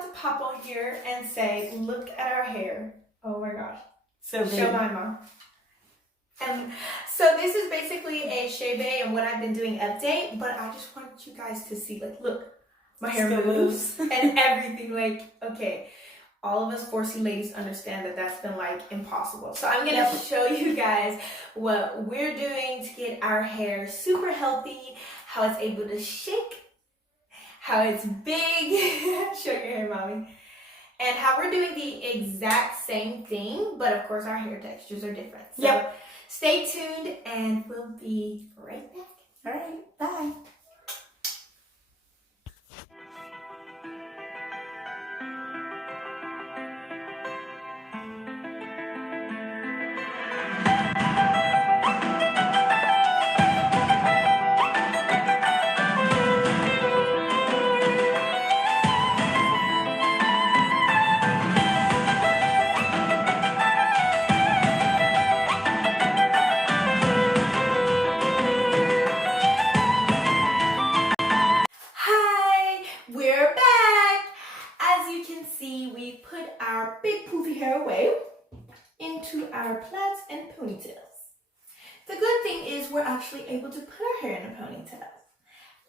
had to pop on here and say, look at our hair. Oh my gosh. So show my mom. And so this is basically a Chebe and what I've been doing update, but I just wanted you guys to see, like, look, my hair moves and everything. Like, okay, all of us 4C ladies understand that that's been like impossible. So I'm gonna show you guys what we're doing to get our hair super healthy, how it's able to shake, how it's big. Show your hair, mommy. And how we're doing the exact same thing, but of course our hair textures are different. So stay tuned and we'll be right back. All right, bye. Into our plaits and ponytails. The good thing is we're actually able to put our hair in a ponytail.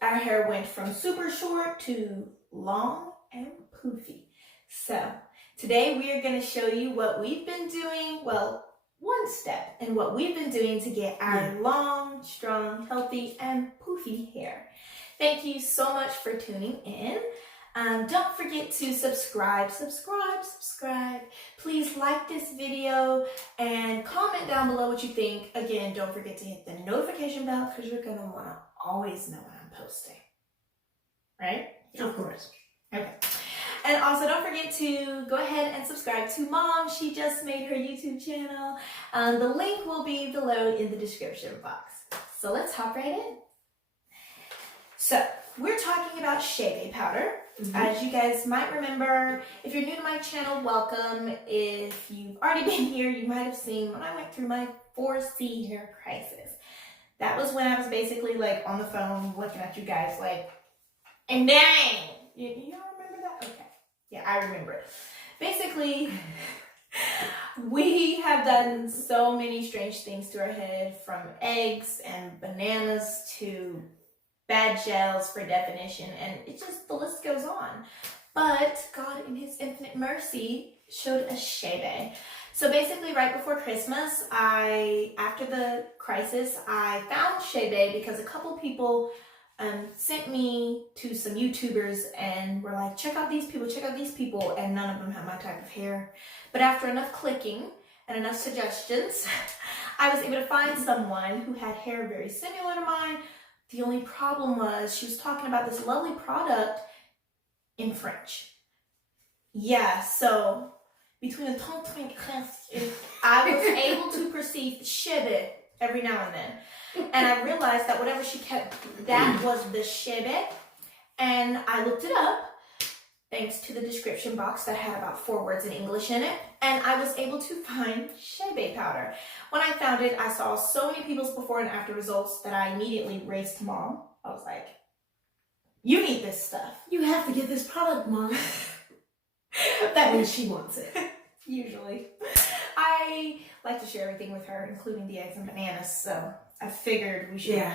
Our hair went from super short to long and poofy. So today we are going to show you what we've been doing, well, one step in what we've been doing to get our long, strong, healthy, and poofy hair. Thank you so much for tuning in. Don't forget to subscribe. Please like this video and comment down below what you think. Again, don't forget to hit the notification bell because you're going to want to always know when I'm posting. Right? Of course. Okay. And also don't forget to go ahead and subscribe to Mom. She just made her YouTube channel. The link will be below in the description box. So let's hop right in. So we're talking about Chebe powder. As you guys might remember, if you're new to my channel, welcome. If you've already been here, you might have seen when I went through my 4C hair crisis. That was when I was basically like on the phone looking at you guys like, and dang, you don't remember that? Okay. Yeah, I remember it. Basically, we have done so many strange things to our head, from eggs and bananas to bad gels for definition, and it just, the list goes on. But God in his infinite mercy showed us Chebe. So basically right before Christmas, after the crisis, I found Chebe because a couple people sent me to some YouTubers and were like, check out these people, and none of them had my type of hair. But after enough clicking and enough suggestions, I was able to find someone who had hair very similar to mine. The only problem was she was talking about this lovely product in French. Yeah, so between the ton I was able to perceive Chebe every now and then. And I realized that whatever she kept, that was the Chebe. And I looked it up, thanks to the description box that had about 4 words in English in it. And I was able to find Chebe powder. When I found it, I saw so many people's before and after results that I immediately raced to Mom. I was like, you need this stuff. You have to get this product, Mom. That means she wants it. Usually. I like to share everything with her, including the eggs and bananas, so I figured we should. Yeah.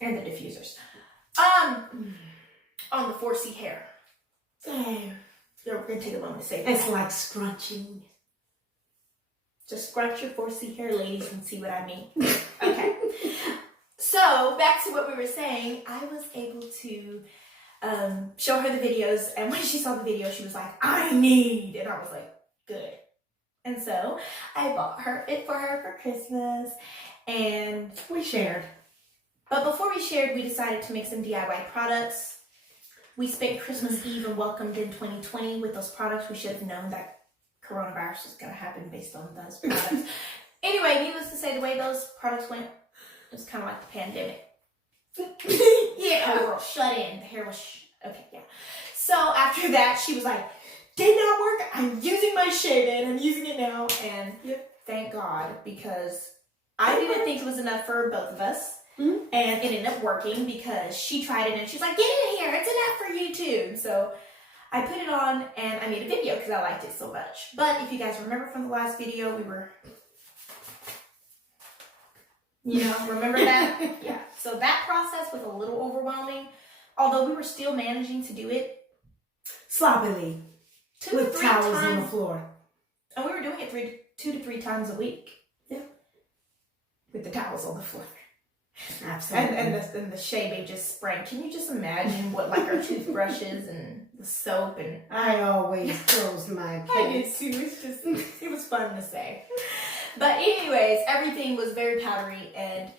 And the diffusers. On the 4C hair. We're going to take a moment to say that. It's like scrunching. Just scrunch your 4C hair, ladies, and see what I mean. Okay. So, back to what we were saying, I was able to show her the videos, and when she saw the video, she was like, I need, and I was like, good. And so, I bought it for her for Christmas, and we shared. But before we shared, we decided to make some DIY products. We spent Christmas Eve and welcomed in 2020 with those products. We should have known that coronavirus was going to happen based on those products. Anyway, needless to say, the way those products went, it was kind of like the pandemic. Yeah, we were shut in. The hair was okay, yeah. So after that, she was like, did not work. I'm using my Chebe and I'm using it now. And thank God, because I didn't think it was enough for both of us. And it ended up working because she tried it and she's like, get in here, it's enough for YouTube. So I put it on and I made a video because I liked it so much. But if you guys remember from the last video, we were, remember that? Yeah. So that process was a little overwhelming, although we were still managing to do it sloppily, with towels on the floor. And we were doing it 2 to 3 times a week. Yeah. With the towels on the floor. Absolutely. And the Chebe just spraying. Can you just imagine what like our toothbrushes and the soap and I always close my case. I did too. It's just it was fun to say. But anyways, everything was very powdery and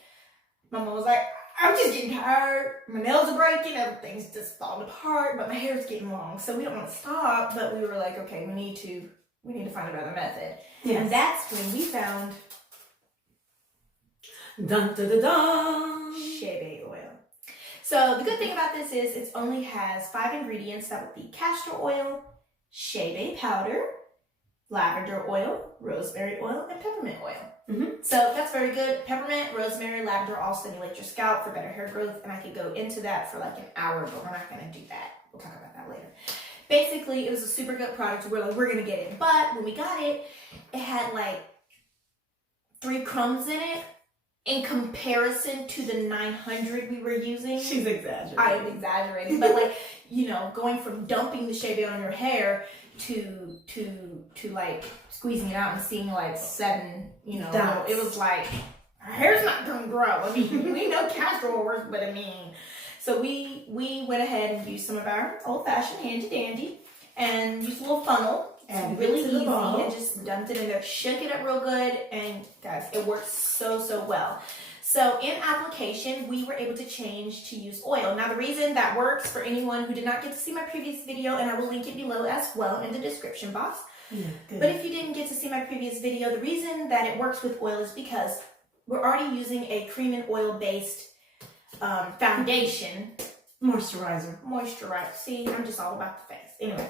Mama was like, I'm just getting tired. My nails are breaking, everything's just falling apart, but my hair's getting long, so we don't want to stop. But we were like, okay, we need to find another method. Yes. And that's when we found dun dun dun dun Chebe oil. So the good thing about this is it only has 5 ingredients. That would be castor oil, Chebe powder, lavender oil, rosemary oil, and peppermint oil. So that's very good. Peppermint, rosemary, lavender all stimulate your scalp for better hair growth, and I could go into that for like an hour, but we're not going to do that. We'll talk about that later. Basically, it was a super good product. We're like, we're going to get it. But when we got it, it had like 3 crumbs in it in comparison to the 900 we were using. She's exaggerating. I am exaggerating. But like, going from dumping the Chebe on your hair to like squeezing it out and seeing like 7, dots. It was like, our hair's not going to grow. I mean, we know castor oil works, but so we went ahead and used some of our old-fashioned handy-dandy and used a little funnel. It's really easy and just dumped it in there, shook it up real good, and guys, it works so well. So in application, we were able to change to use oil. Now the reason that works for anyone who did not get to see my previous video, and I will link it below as well in the description box. But if you didn't get to see my previous video, the reason that it works with oil is because we're already using a cream and oil based foundation. Moisturizer. See, I'm just all about the face. Anyway.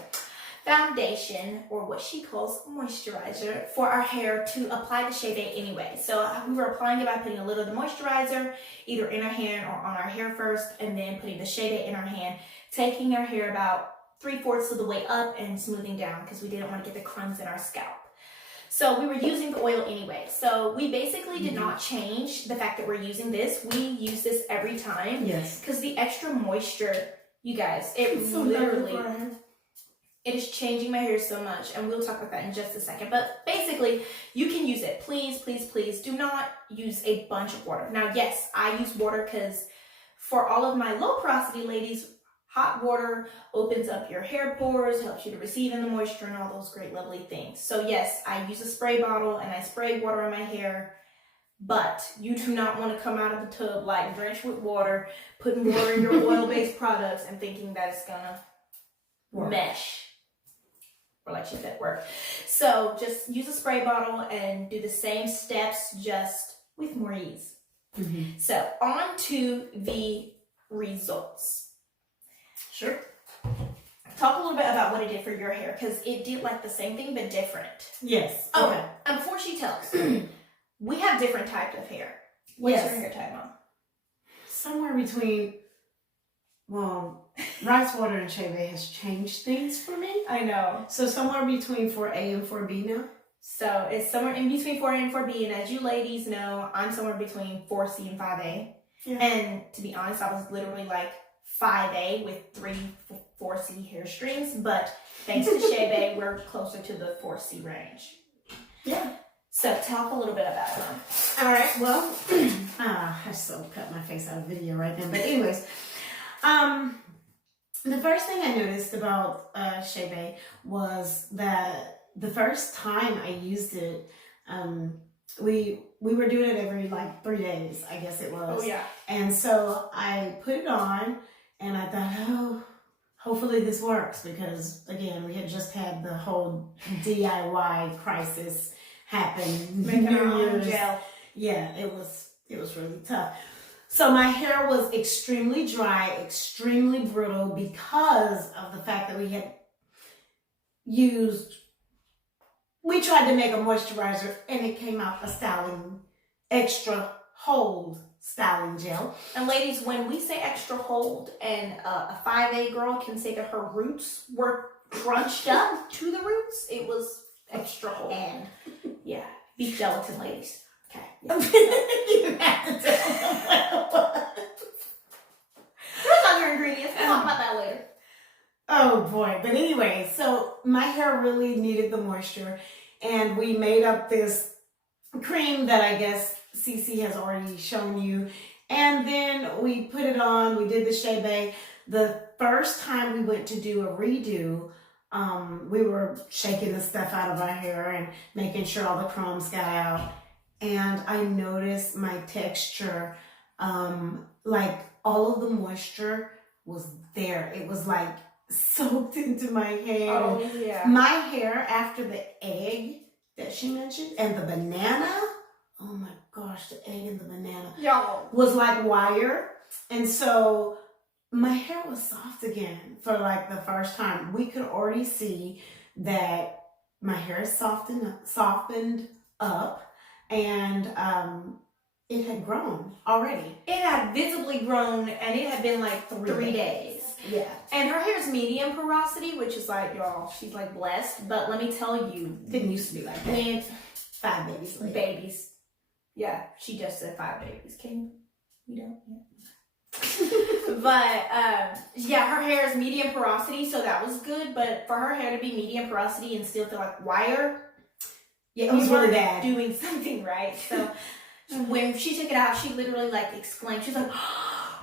Foundation, or what she calls moisturizer, for our hair to apply the Chebe anyway. So we were applying it by putting a little of the moisturizer either in our hand or on our hair first, and then putting the Chebe in our hand, taking our hair about 3/4 of the way up and smoothing down because we didn't want to get the crumbs in our scalp. So we were using the oil anyway. So we basically did not change the fact that we're using this. We use this every time. Yes. Because the extra moisture, you guys, it's literally... It is changing my hair so much, and we'll talk about that in just a second. But basically, you can use it. Please, please, please do not use a bunch of water. Now, yes, I use water because for all of my low porosity ladies, hot water opens up your hair pores, helps you to receive in the moisture and all those great, lovely things. So yes, I use a spray bottle and I spray water on my hair, but you do not want to come out of the tub like drenched with water, putting water in your oil-based products and thinking that it's gonna mesh. Or like she said, work. So just use a spray bottle and do the same steps, just with more ease. So on to the results. Sure. Talk a little bit about what it did for your hair, because it did like the same thing but different. Yes. Okay. And before she tells, we have different types of hair. What's your hair type, Mom? Somewhere between, rice water and Chebe has changed things for me. I know. So somewhere between 4A and 4B now. So it's somewhere in between 4A and 4B, and as you ladies know, I'm somewhere between 4C and 5A. Yeah. And to be honest, I was literally like 5A with 3 4C hair strings, but thanks to Chebe, we're closer to the 4C range. Yeah. So talk a little bit about it, Mom. All right. Well, I so cut my face out of video right now. But anyways, the first thing I noticed about Chebe was that the first time I used it, we were doing it every like 3 days, I guess it was. Oh yeah. And so I put it on, and I thought, hopefully this works, because again, we had just had the whole DIY crisis happen. Making our own gel. Yeah, it was really tough. So my hair was extremely dry, extremely brittle, because of the fact that we tried to make a moisturizer and it came out a styling extra hold styling gel. And ladies, when we say extra hold and a 5A girl can say that her roots were crunched up to the roots, it was extra hold. And Yeah, beef gelatin, ladies. Okay. Yeah. you have to tell them what it was. Where's other ingredients? We'll talk about that later. Oh boy. But anyway, so my hair really needed the moisture, and we made up this cream that I guess Cece has already shown you. And then we put it on, we did the Chebe. The first time we went to do a redo, we were shaking the stuff out of our hair and making sure all the crumbs got out. And I noticed my texture, like all of the moisture was there. It was like soaked into my hair. Oh, yeah. My hair after the egg that she mentioned and the banana, oh my gosh, the egg and the banana Y'all. was like wire. And so my hair was soft again for like the first time. We could already see that my hair is softened up, and it had grown already. It had visibly grown, and it had been like 3 days. Yeah. And her hair is medium porosity, which is like, y'all, she's like blessed. But let me tell you, Didn't used to be like that. when 5 babies later. babies, yeah, she just said 5 babies. Can you don't? Yeah. But yeah, her hair is medium porosity, so that was good. But for her hair to be medium porosity and still feel like wire, Yeah, it was really bad. doing something right. So when she took it out, she literally like exclaimed, she's like,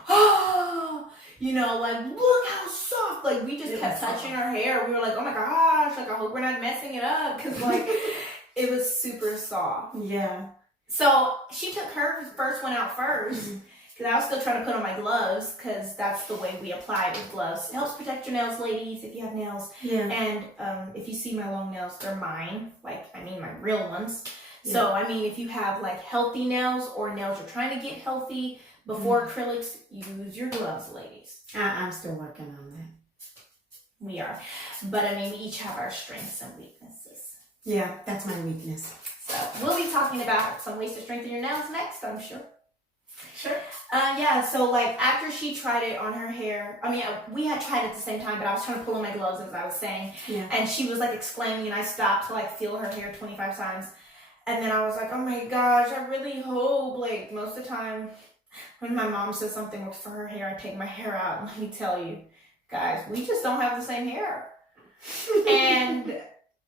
oh, you know, like, look how soft. Like, we just kept touching her hair. We were like, oh my gosh, like, I hope we're not messing it up, because like it was super soft. Yeah. So she took her first one out first, because I was still trying to put on my gloves, because that's the way we apply it with gloves. It helps protect your nails, ladies, if you have nails. Yeah. And if you see my long nails, they're mine. Like, I mean, my real ones. Yeah. So, I mean, if you have like healthy nails or nails you're trying to get healthy before acrylics, use your gloves, ladies. I'm still working on that. We are. But I mean, we each have our strengths and weaknesses. Yeah, that's my weakness. So, we'll be talking about some ways to strengthen your nails next, I'm sure. Sure. Yeah, so like after she tried it on her hair, I mean, we had tried it at the same time, but I was trying to pull on my gloves as I was saying. Yeah. And she was like exclaiming, and I stopped to like feel her hair 25 times. And then I was like, oh my gosh, I really hope, like most of the time when my mom says something works for her hair, I take my hair out. And let me tell you, guys, we just don't have the same hair. And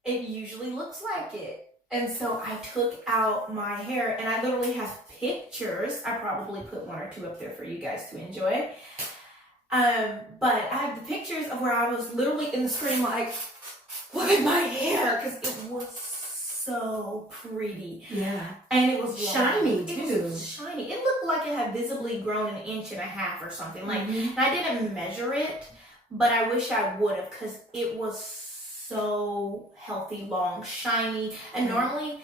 it usually looks like it. And so I took out my hair, and I literally have pictures. I probably put 1 or 2 up there for you guys to enjoy. But I have the pictures of where I was literally in the screen like, look at my hair, because it was so pretty. Yeah. And it was shiny long. too. It was shiny. It looked like it had visibly grown 1.5 inches or something. Like, and I didn't measure it, but I wish I would have, because it was so healthy, long, shiny. And normally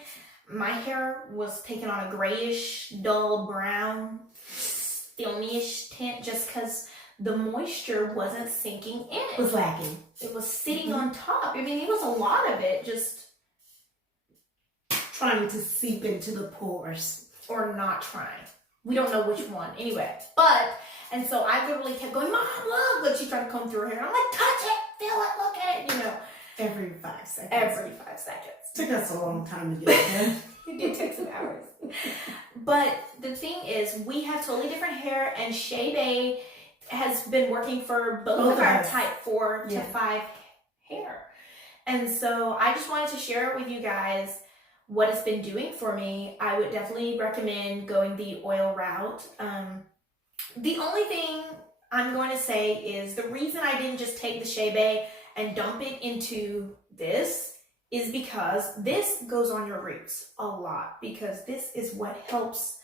my hair was taking on a grayish, dull brown, filmy-ish tint, just because the moisture wasn't sinking in it. It was lacking. It was sitting on top. I mean, it was a lot of it, just trying to seep into the pores. Or not trying. We don't know which one. Anyway, and so I literally kept going, Mom, look! Like, she tried to comb through her hair. I'm like, touch it, feel it, look at it, you know. Every 5 seconds. Every 5 seconds. Took us a long time to get there. It did take some hours. But the thing is, we have totally different hair, and Chebe has been working for both of our type 4 to 5 hair. And so I just wanted to share it with you guys what it's been doing for me. I would definitely recommend going the oil route. The only thing I'm going to say is the reason I didn't just take the Chebe and dump it into this is because this goes on your roots a lot, because this is what helps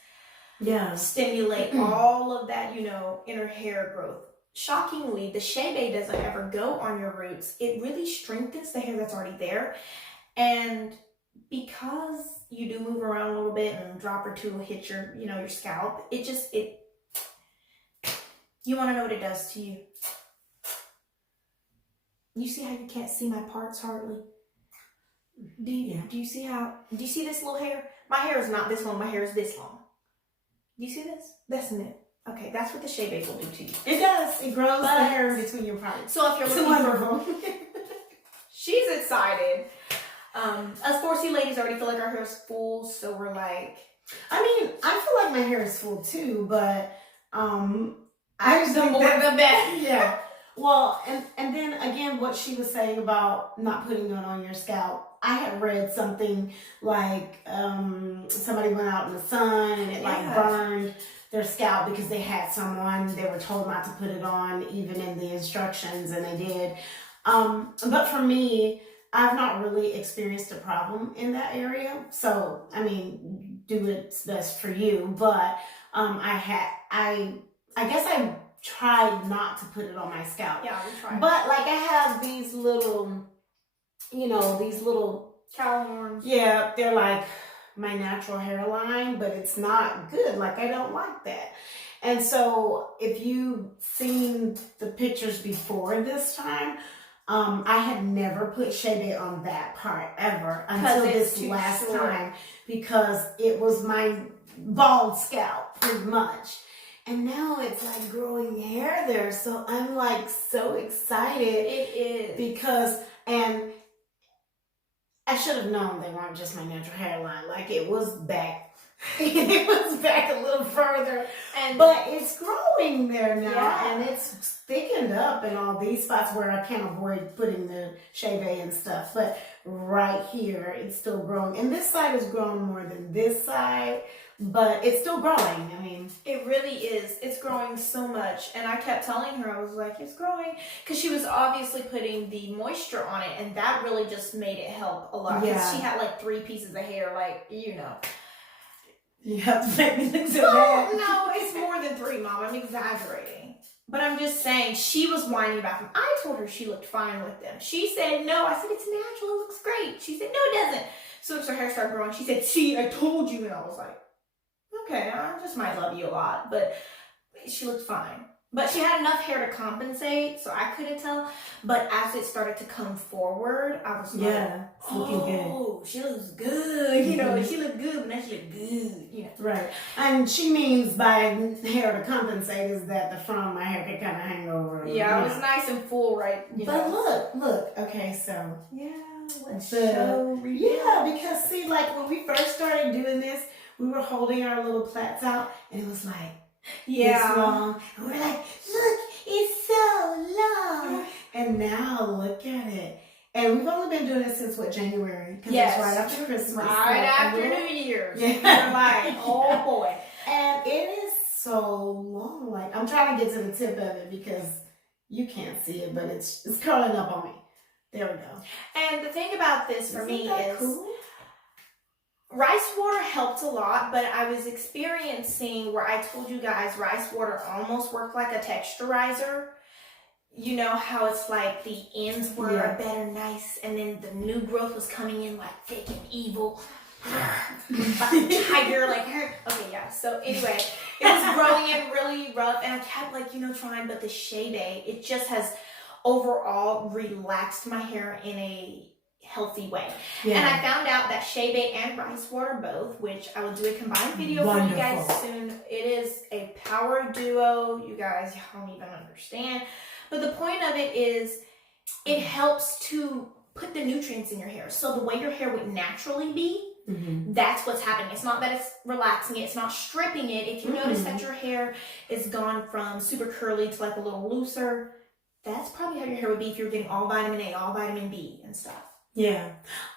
stimulate all of that, you know, inner hair growth. Shockingly, the Chebe doesn't ever go on your roots. It really strengthens the hair that's already there. And because you do move around a little bit and a drop or two will hit your, you know, your scalp, you want to know what it does to you. You see how you can't see my parts hardly? Do you see this little hair? My hair is not this long, my hair is this long. Do you see this? That's new. Okay, that's what the Chebe will do to you. It does. It grows the hair in between your parts. So if you're looking wonderful. She's excited. Us 4C ladies already feel like our hair is full, so we're like... I mean, I feel like my hair is full too, but I just the think more the better. Yeah. Well, and then again, what she was saying about not putting it on your scalp. I had read something like somebody went out in the sun and it like burned their scalp because they had someone, they were told not to put it on even in the instructions, and they did. But for me, I've not really experienced a problem in that area. So, I mean, do what's best for you. But I guess I tried not to put it on my scalp. Yeah, we tried. But like I have these little, these little cow horns. Yeah, they're like my natural hairline, but it's not good. Like I don't like that. And so if you've seen the pictures before this time, I had never put Chebe on that part ever until this last time, because it was my bald scalp pretty much. And now it's like growing hair there. So I'm like so excited. It is. Because, and I should have known they weren't just my natural hairline. Like it was back. It was back a little further. But it's growing there now. And it's thickened up in all these spots where I can't avoid putting the Chebe and stuff. But right here, it's still growing. And this side has grown more than this side. But it's still growing. I mean, it really is. It's growing so much. And I kept telling her, I was like, it's growing. Because she was obviously putting the moisture on it. And that really just made it help a lot. Because she had like 3 pieces of hair, like, You have to make me look so bad. bad. No, it's more than 3, Mom. I'm exaggerating. But I'm just saying, she was whining about them. I told her she looked fine with them. She said, no. I said, it's natural. It looks great. She said, no, it doesn't. So as her hair started growing, she said, see, I told you. And I was like, okay, I just might love you a lot. But she looked fine. But she had enough hair to compensate, so I couldn't tell. But as it started to come forward, I was like, it's looking good. Oh, she looks good. She looked good, but now she looked good. Right. And she means by hair to compensate is that the front of my hair could kind of hang over. Yeah, it was nice and full, right? But look. Okay, so. Yeah, let's show reveal. Yeah, because see, like when we first started doing this, we were holding our little plaits out, and it was like, this long. And we're like, look, it's so long. And now look at it. And we've only been doing it since January? Because it's right after Christmas. Right after New Year's. Yeah. We're like, oh boy. And it is so long. Like I'm trying to get to the tip of it because you can't see it, but it's curling up on me. There we go. And the thing about this for me is cool? Rice water helped a lot, but I was experiencing where I told you guys rice water almost worked like a texturizer. You know how it's like the ends were better, nice, and then the new growth was coming in like thick and evil. Tiger, like her. Okay, yeah. So anyway, it was growing in really rough, and I kept like, trying, but the Chebe, it just has overall relaxed my hair in a healthy way. And I found out that Chebe and rice water both, which I will do a combined video for you guys soon. It is a power duo. You guys don't even understand. But the point of it is it helps to put the nutrients in your hair. So the way your hair would naturally be, that's what's happening. It's not that it's relaxing it. It's not stripping it. If you notice that your hair is gone from super curly to like a little looser, that's probably how your hair would be if you were getting all vitamin A, all vitamin B and stuff. Yeah.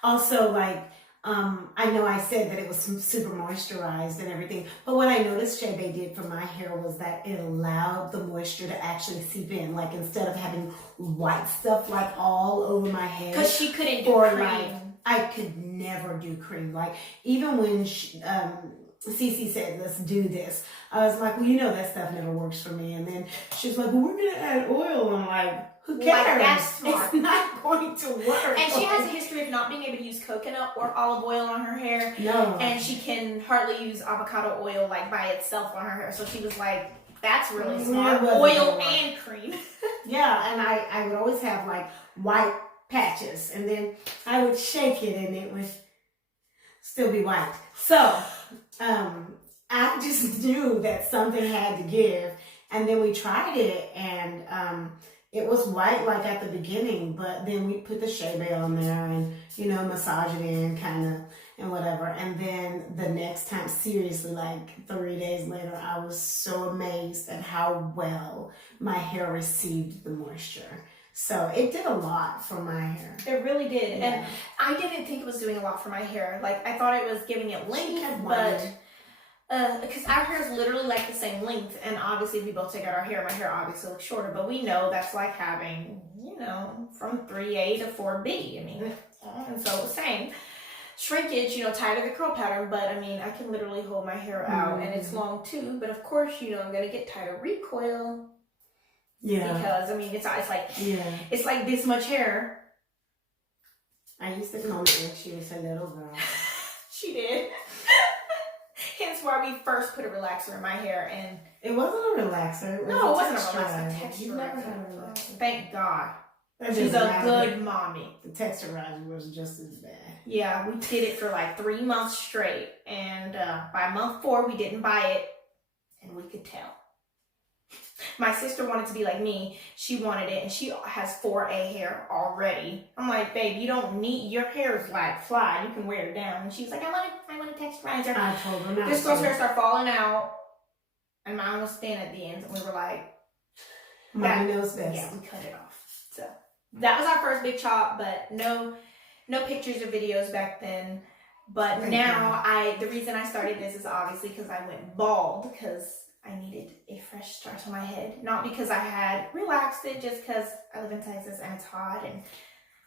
Also, like, I know I said that it was super moisturized and everything, but what I noticed Chebe did for my hair was that it allowed the moisture to actually seep in. Like, instead of having white stuff like all over my head. Because she couldn't do cream. Like, I could never do cream. Like, even when Cece said, let's do this, I was like, well, that stuff never works for me. And then she's like, well, we're going to add oil. And I'm like, who cares? Like, that's smart. It's not going to work. And she has a history of not being able to use coconut or olive oil on her hair. No. And she can hardly use avocado oil like by itself on her hair. So she was like, that's really smart. Oil and cream. Yeah, and I would always have like white patches. And then I would shake it and it would still be white. So, I just knew that something had to give. And then we tried it, and it was white like at the beginning, but then we put the Chebe on there and, massage it in kind of and whatever. And then the next time, seriously, like 3 days later, I was so amazed at how well my hair received the moisture. So it did a lot for my hair. It really did. Yeah. And I didn't think it was doing a lot for my hair. Like, I thought it was giving it length, but because our hair is literally like the same length, and obviously if we both take out our hair, my hair obviously looks shorter, but we know that's like having, from 3A to 4B. I mean, and so same shrinkage, tighter the curl pattern, but I mean, I can literally hold my hair out, and it's long too, but of course, I'm going to get tighter recoil. Yeah. Because, I mean, it's like, yeah. It's like this much hair. I used to comb it when she was a little girl. She did. Hence why we first put a relaxer in my hair, and it wasn't a relaxer. It wasn't a relaxer. You never had a relaxer. Thank God. She's a good mommy. The texturizer was just as bad. Yeah, we did it for like 3 months straight, and by month 4 we didn't buy it, and we could tell. My sister wanted to be like me. She wanted it, and she has 4A hair already. I'm like, babe, you don't need, your hair is like fly. You can wear it down. And she's like, I want a texturizer. I told her not. This girl's hair started falling out, and mine was thin at the ends, and we were like, Mommy knows best. Yeah, we cut it off. So that was our first big chop, but no pictures or videos back then. But now the reason I started this is obviously because I went bald, because I needed a fresh start to my head. Not because I had relaxed it, just because I live in Texas and it's hot, and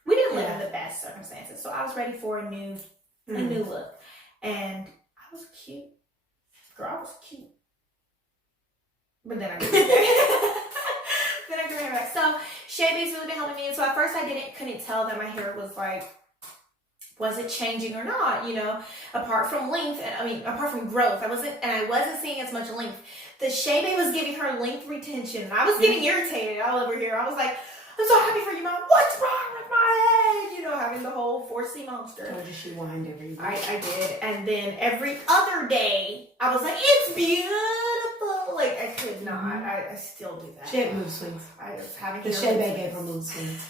we didn't live in the best circumstances. So I was ready for a new look. And I was cute. Girl, I was cute. But then I grew my hair back. So Chebe's really been helping me. And so at first I couldn't tell that my hair was it changing or not, apart from length, apart from growth. I wasn't seeing as much length. The Chebe was giving her length retention. I was getting irritated all over here. I was like, I'm so happy for you, Mom. What's wrong with my head? Having the whole 4C monster. Told you she whined every day. I did. And then every other day, I was like, it's beautiful. Like, I could not. I still do that. She had mood swings. I was having the Chebe gave her mood swings.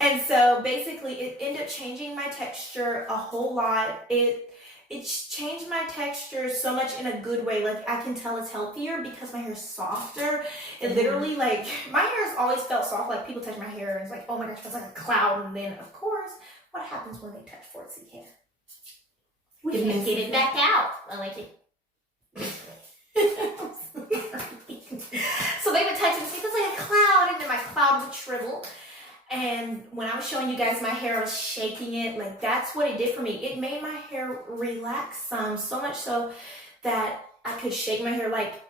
And so basically it ended up changing my texture a whole lot. It's changed my texture so much in a good way. Like, I can tell it's healthier because my hair's softer. It literally, like, my hair has always felt soft. Like, people touch my hair and it's like, oh my gosh, it feels like a cloud. And then, of course, what happens when they touch 4C hair? We can't get it back out. I like it. So they would touch it and say, it feels like a cloud. And then my cloud would shrivel. And when I was showing you guys my hair, I was shaking it. Like, that's what it did for me. It made my hair relax so much so that I could shake my hair. Like,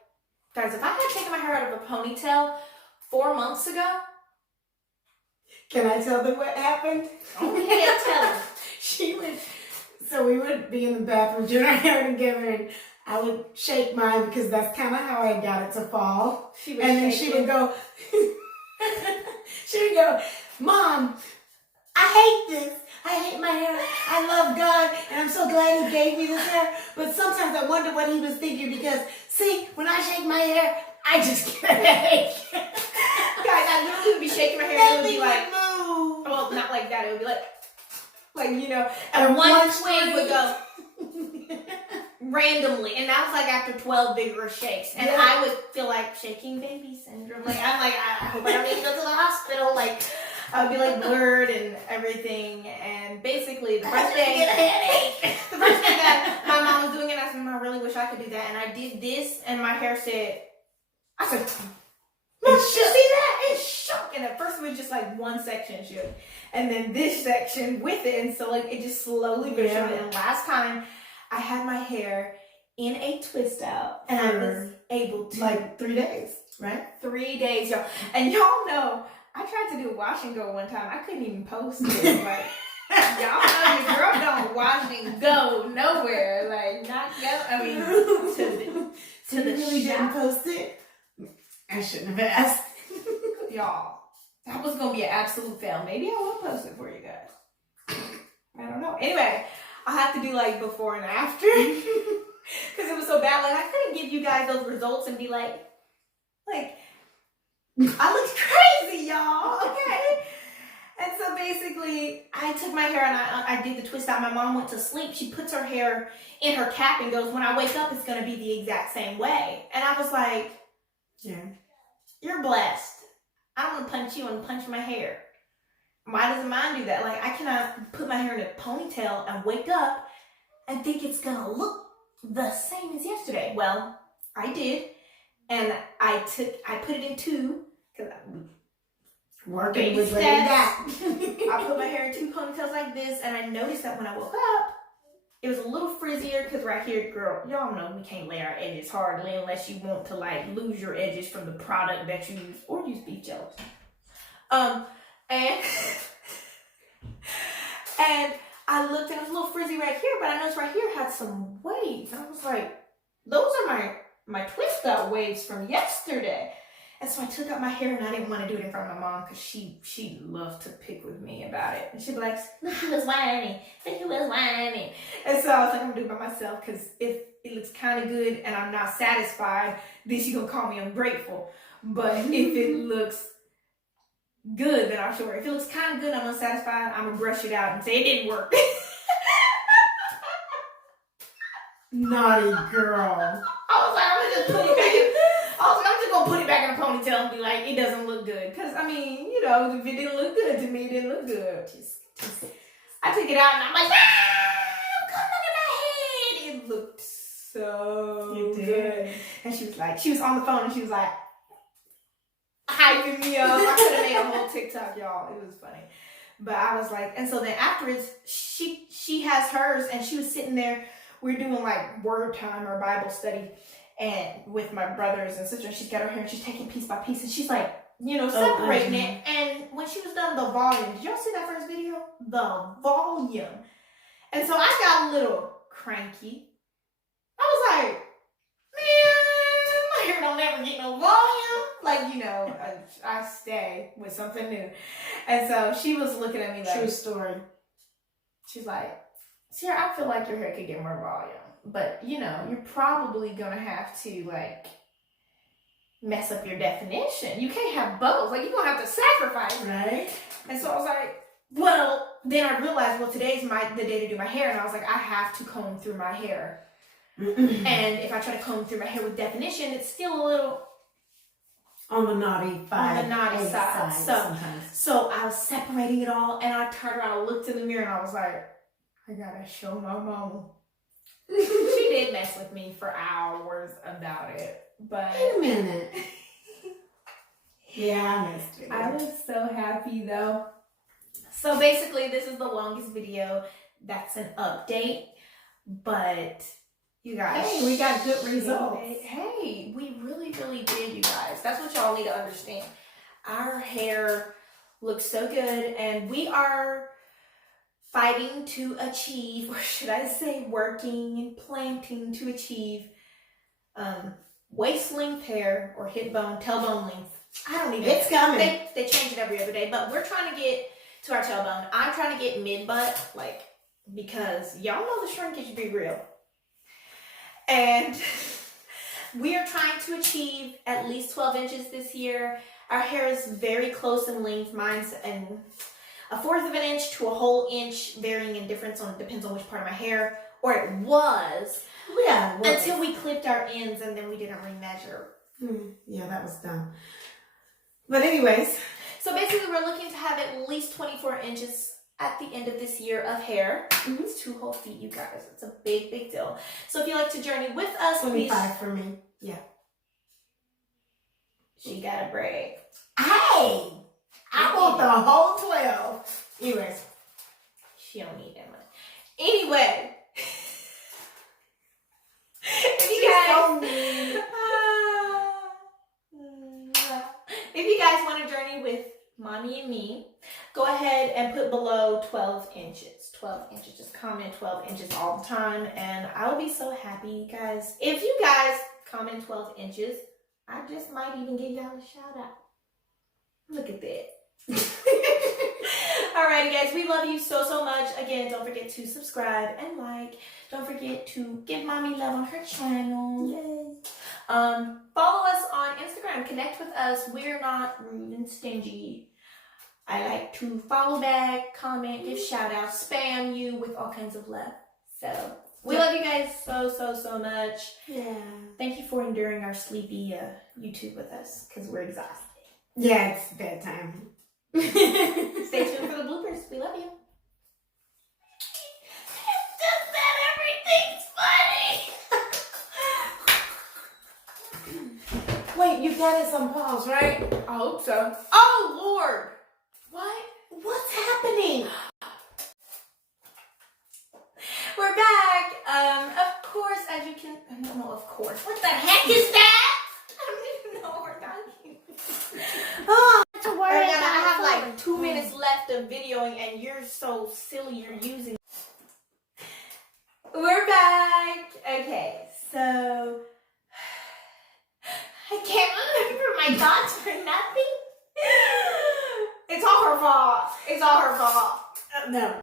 guys, if I had taken my hair out of a ponytail 4 months ago. Can I tell them what happened? Okay, tell them. So we would be in the bathroom doing our hair together, and I would shake mine because that's kind of how I got it to fall. And then she would go, Mom, I hate this. I hate my hair. I love God, and I'm so glad He gave me this hair. But sometimes I wonder what He was thinking, because, see, when I shake my hair, I just get a headache. Guys, I literally would be shaking my hair, and it would be like, move. Well, not like that. It would be like and one twig would go randomly, and that was like after 12 vigorous shakes, and I would feel like shaking baby syndrome. Like, I'm like, I hope I don't need to go to the hospital. Like, I would be like blurred and everything. And basically, the first day, that my mom was doing it, I said, I really wish I could do that. And I did this, and my hair said, Mom, did you see that? It shook. And at first it was just like one section shook, and then this section with it, and so like it just slowly but surely. And last time I had my hair in a twist out, and I was able to, like 3 days, right? 3 days, y'all. And y'all know, I tried to do a wash and go one time. I couldn't even post it. Like, y'all know your girl don't wash and go nowhere. Like, not go. I mean, to the really shop. Didn't post it. I shouldn't have asked. Y'all, that was gonna be an absolute fail. Maybe I will post it for you guys. I don't know. Anyway, I'll have to do like before and after. Because it was so bad. Like, I couldn't give you guys those results and be like, I looked crazy, y'all. Okay. And so basically, I took my hair and I did the twist out. My mom went to sleep. She puts her hair in her cap and goes, when I wake up, it's going to be the exact same way. And I was like, yeah, you're blessed. I want to punch you and punch my hair. Why doesn't mine do that? Like, I cannot put my hair in a ponytail and wake up and think it's going to look the same as yesterday. Well, I did. And I put it in two, because working with what you got. I put my hair in two ponytails like this, and I noticed that when I woke up, it was a little frizzier, because right here, girl, y'all know we can't lay our edges hardly unless you want to like lose your edges from the product that you use, or use beef gel. And and I looked and it was a little frizzy right here, but I noticed right here had some waves. And I was like, those are my twist out waves from yesterday. And so I took out my hair, and I didn't want to do it in front of my mom because she loved to pick with me about it. And she'd be like, look, he was whiny. Look, he was whiny. And so I was like, I'm going to do it by myself, because if it looks kind of good and I'm not satisfied, then she's going to call me ungrateful. But if it looks good, then I'll show her. If it looks kind of good and I'm unsatisfied, I'm going to brush it out and say it didn't work. Naughty girl. I was like, I'm just gonna put it back in a ponytail and be like, it doesn't look good. Because, I mean, you know, if it didn't look good to me, it didn't look good. I took it out and I'm like, come look at my head. It looked so good. And she was on the phone and she was like, hyping me up. I could have made a whole TikTok, y'all. It was funny. But I was like, and so then afterwards, she has hers, and she was sitting there. We're doing like word time or Bible study, and with my brothers and sisters, she's got her hair and she's taking piece by piece, and she's like, you know, separating it. And when she was done, the volume, did y'all see that first video? The volume. And so I got a little cranky. I was like, man, my hair don't ever get no volume. Like, you know, I stay with something new. And so she was looking at me like, true story. She's like, Sarah, I feel like your hair could get more volume, but you know, you're probably gonna have to like mess up your definition. You can't have both. Like, you're gonna have to sacrifice, right? And so I was like, well, then I realized, well, today's the day to do my hair, and I was like, I have to comb through my hair. And if I try to comb through my hair with definition, it's still a little on the naughty side. So I was separating it all, and I turned around and looked in the mirror, and I was like, I gotta show my mama. She did mess with me for hours about it, but wait a minute. Yeah, I missed it. I was so happy though. So basically, this is the longest video. That's an update, but you guys, hey, we got good results. Hey, we really, really did, you guys. That's what y'all need to understand. Our hair looks so good, and we are fighting to achieve, or should I say working and planting to achieve waist length hair or hip bone, tailbone length. I don't even. It's coming. They change it every other day, but we're trying to get to our tailbone. I'm trying to get mid butt, like, because y'all know the shrinkage be real. And we are trying to achieve at least 12 inches this year. Our hair is very close in length. Mine's a fourth of an inch to a whole inch, varying in difference depends on which part of my hair, or it was. Yeah. Until we clipped our ends and then we didn't remeasure. Yeah, that was dumb. But anyways. So basically we're looking to have at least 24 inches at the end of this year of hair. It's 2 whole feet, you guys. It's a big, big deal. So if you like to journey with us, 25 for me. Yeah. She got a break. Hey! I want the whole 12. Anyways. She don't need that much. Anyway. If you guys want to journey with mommy and me, go ahead and put below 12 inches. 12 inches. Just comment 12 inches all the time, and I will be so happy, guys. If you guys comment 12 inches, I just might even give y'all a shout out. Look at that. Alrighty, guys, we love you so much. Again, don't forget to subscribe and like. Don't forget to give mommy love on her channel. Yay. Follow us on Instagram. Connect with us. We're not rude and stingy. I like to follow back, comment, give shout outs, spam you with all kinds of love. So we love you guys so much. Yeah. Thank you for enduring our sleepy YouTube with us because we're exhausted. Yeah, it's bedtime. Stay tuned for the bloopers. We love you. It's just that everything's funny. Wait, you got us on pause, right? I hope so. Oh, Lord. What? What's happening? We're back. Of course, as you can... No, of course. What the heck is that? I don't even know what we're talking. Oh, I have like 2 minutes left of videoing and you're so silly you're using... We're back. Okay, so... I can't remember my thoughts for nothing. It's all her fault. It's all her fault. no.